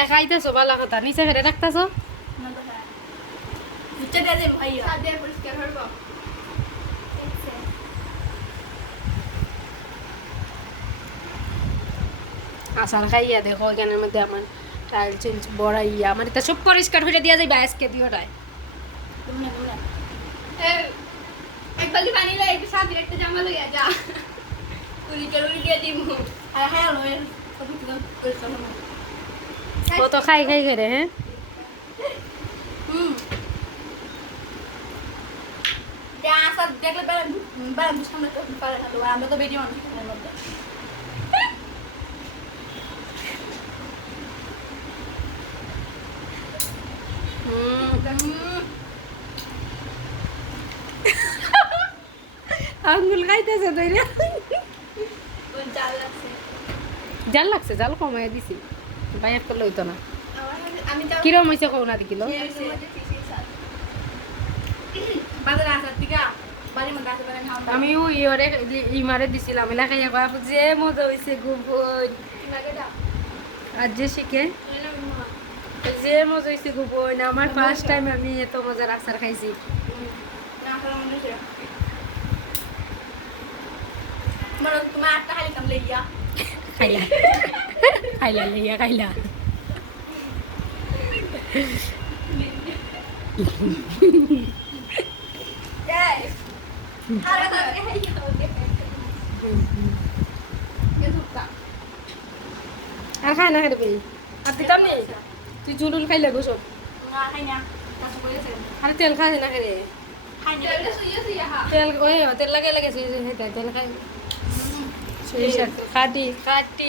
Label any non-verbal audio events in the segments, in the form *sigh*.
এ খাইতেছো ভালো কথা নিচে ফেলে রাখতেছো? আসার খাইয়া দেখো এখানের মধ্যে আমার টাইল চেঞ্জ বড় ইয়া মানে তা সব পরিষ্কার করে দিয়া যাইবে আজকে দিওটায় টাই বালি পানি লাই সাথে একটা জামা লইয়া যা। উড়ি উড়ি দিয়ে দিমু। আর হ্যাঁ লইয়া ও তো খাই খাই করে হ্যাঁ আঙ্গুল খাইতেছে জাল লাগছে জাল কমাই দিছি বাইর করলে হইতো না। কিরম হয়েছে কও না কিলো বাজারে আসার থেকে বাড়ির মধ্যে আসতে পারে খাওয়া আমি ওই ওরে ইমারে দিছিলাম। এলা খাইয়া বাপ যে মজা হয়েছে গুবন আর যে শিখে যে মজা হয়েছে গুবন আমার ফার্স্ট টাইম আমি এত মজার আচার খাইছি। না তোমার আটটা খালি কাম লেগিয়া খাইলা। খাইলা লইয়া খাইলা. আর খাই না খাইতে আর দিতাম নি তুই জুলুল খাইলে Nga kanya. Kaso ko yun. তেল খাই না খাই ha. তেল ওই তেল লাগে লাগে তেল খাই খাটি খাটি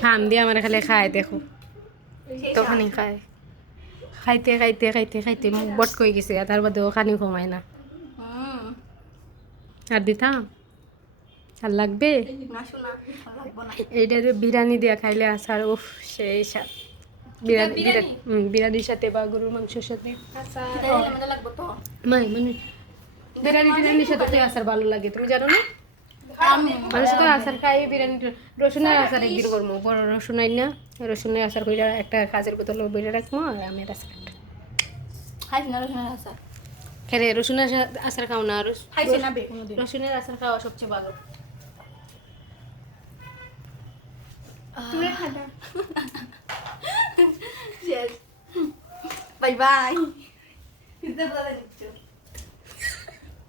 খান দিয়ে আমার খালি খায় দেখো। তখনই খায়। খাইতে খাইতে খাইতে খাইতে মুখ বট কই গেছে তার বাদেও খানি কমায় না। Hmm. আর দিতাম আর লাগবে. এইটা যে বিরিয়ানি দিয়ে খাইলে আসার উফ সেই স্বাদ। বিরিয়ানি বিরিয়ানির সাথে বা গরুর মাংসের সাথে। মানে বিরিয়ানি টিরিয়ানির সাথে আসার ভালো লাগে তুমি জানো না? আচার খাই বিরিয়ানি রসুনের আচার একদিন করব। বড় রসুন আই না রসুনের আচার কইরা একটা কাজের বোতল বেড়ে রাখব আর আমি আচার Hay sinalo siya nasa. খেলে রসুনের আচার- আচার খাও না. রসুনের আচার খাওয়া সবচেয়ে ভালো। Tuloy *laughs* *laughs* ka